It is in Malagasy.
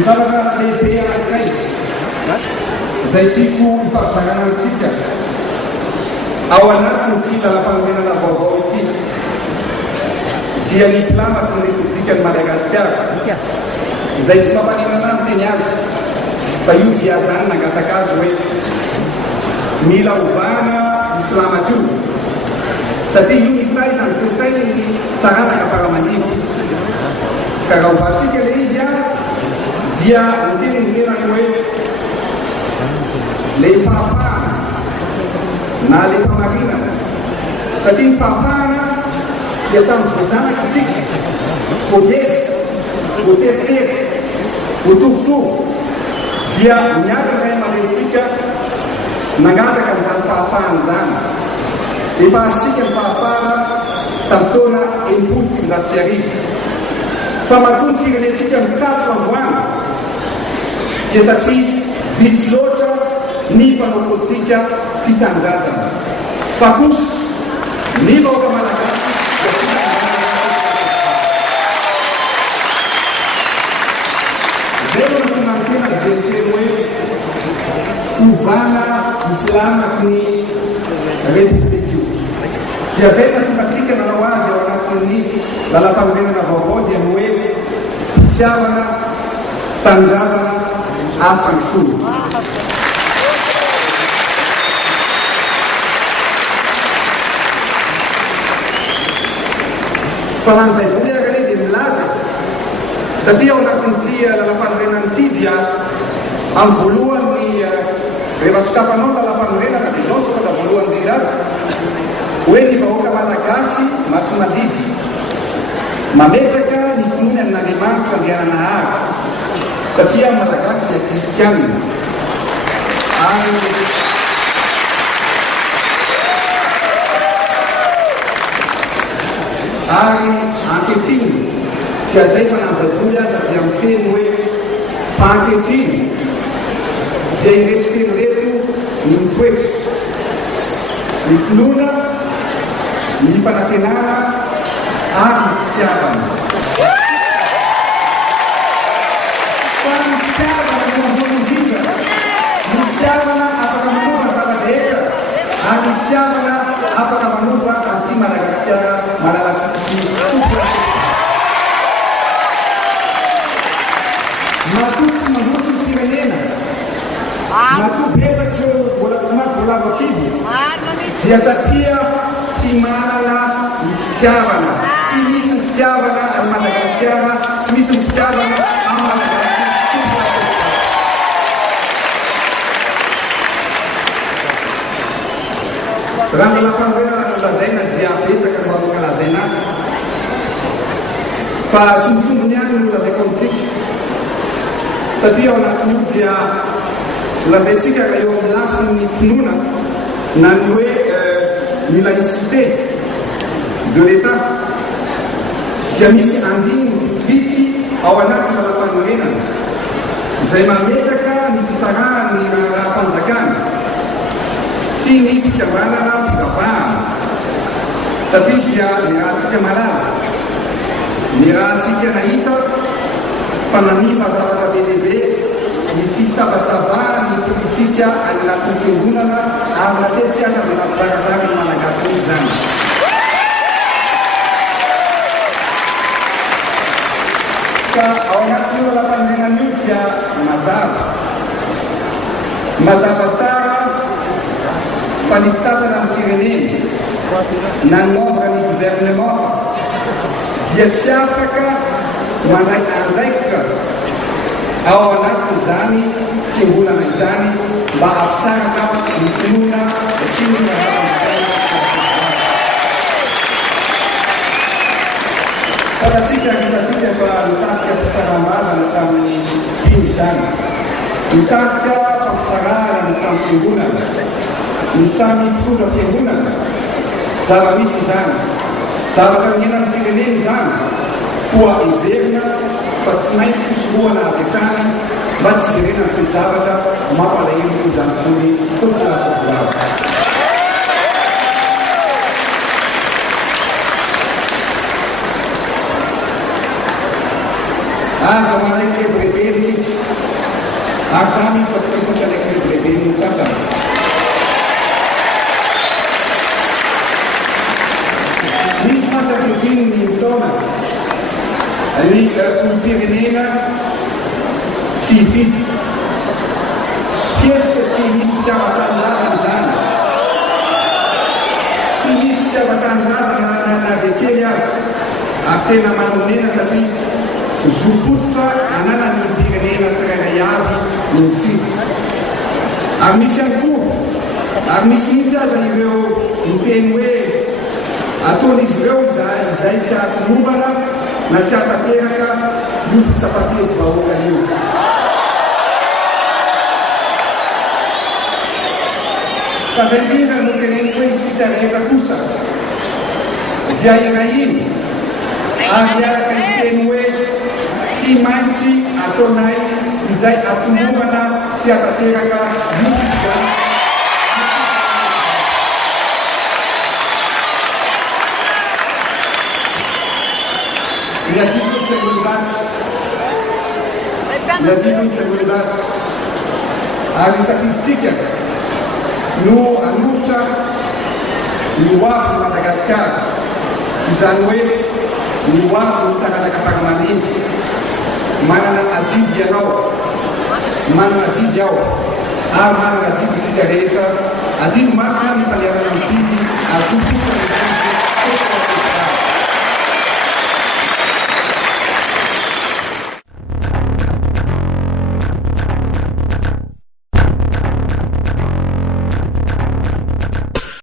Misalnya lehibe anakay izay tiako hifampizarana antsika ao anaty ity lalam-panorenana vaovao ity dia ny flamatry ny Republikan'i Madagasikara izay tsy mampanenana ny teny azy fa io dia zany nangataka azy hoe mila ovana ny flamatry io satria io mitaizany kolotsainy ny taranaka faramandidy ka raha ovantsika le izy dia mungkin mengenang gue lefafana na lefamarina satria fafana dia tamin'ny voazanakitsika voatery voatorotoro dia miaraka ray aman-drenitsika nangataka amin'izany fahafahana zany efa azitsika ny fahafahana tamin'ny taona 1990 fa matoa ny firenentsika mikatso androany dia satria vitsy loatra ny mpanao politika tia tanindrazana fa kosa ny vahoaka malagasy dia tsy zay no natonantena izeniteny hoe ovana ny filamaky ny republika io dia zay natongatsika nanao azy ao anatin'ny lalam-panorenana vaovao dia ny hoe fitiavana tanindrazana afany folo fa lany baiboly arakany dia milaza satria ao anatin'ity lalam-panorenana ity dia amin'ny voalohany rehefa sokafanao lalam-panorenana dia zao sokatra voalohany diraty hoe ny vahoaka malagasy masomadidy mametraka ny finoany amin'Andriamanitra andrianana ary satria malagasy dia kristianina ary ankehitriny dia zay fa na baiboly aza dia miteny hoe fa ankehitriny dia iretrikeny reto ny mitoetra ny finoana ny fanantenana ary ny fitiavana fa ny fitiavana voalohany indrindra ny fitiavana afaka manova ny zava-drehetra ary ny fitiavana afaka manova an'ity Madagasikara malalatsy matoa tsy mandroso ny firenena matoa betsaky eo vola tsy maty volavo akidy dia satria tsy manana ny fitiavana tsy misy ny fitiavana amin'ny Madagasikara tsy misy ny fitiavana amin'ny Malagasy raha lalam-panorenana no lazaina dia betsaka no afaka lazaina azy fa sombisomby ihany no lazaiko amintsika satria ao anatin'io dia lazaintsika raha eo amin'ny lafin'ny finoana na ny hoe ny laïcité de l'État dia misy andininy vitsivitsy ao anaty lalam-panorenana izay mametraka ny fisarahany raha-panjakana sy ny fikambanana fikavahana satria dia ny rahantsika malala ny rahantsika nahita fa naniva zavatra be lehibe ny fitsabatsabana ny politika any anatin'ny fiangonana ary matetika aza avy nampizarazara ny malagasy io zany ka ao anatin'io lalam-panorenana io dia mazava tsara fa ny mpitatana amin'ny firenena na ny membre ny gouvernement dia tsy afaka mandray andraikitra ao anatin'izany fiangonana izany mba hampisaraka ny finoana sy ny fatatsika hitatsika fa mitatika fisaram-bazana tamin'ny mpino izany mitatika fampisarahana ny samy fiangonana ny samy mpitondra fiangonana zava-misy izany zavatra miainany firenena izany koa iverina fa tsy maintsy soroana avy hatrany mba tsy iverena ny toejavatra mampalahelo izany population voava. Aza manaiky lebrebeny isika ary za mihitsy fa tsy tokony anaiky lebrebeny sasany. Misy masakotriny ny taona ny olom-pirenena tsy hividy fietsika tsy misy fitiavan-tanindrazana zany, tsy misy fitiavan-tanindrazana na dia kely azy ary tena manonena satria zofototra ananany olom-pirenena tsirairay avy ny mifidy. Ary misy ihany koa, ary misy mihitsy aza ireo miteny hoe ataon'izy ireo izay tsy ahatomombana na tsy ahatanteraka io fitsapatam-bahoaka io. Fa zay indrindra no teneniko hoe isika rehetra kosa dia irahiny ary araka iteny hoe tsy maintsy ataonay izay atomombana sy ahatanteraka io fitsapatam. Inativo de seguridade. Ary safiantsika no hanolotra ny hoavy ny Madagasikara, izany hoe ny hoavy ny taranaka faramaniny. Manana adidy ianao, manana adidy aho, ary manana adidy isika rehetra, adidy masina ny falianana amin'ny didy azofika.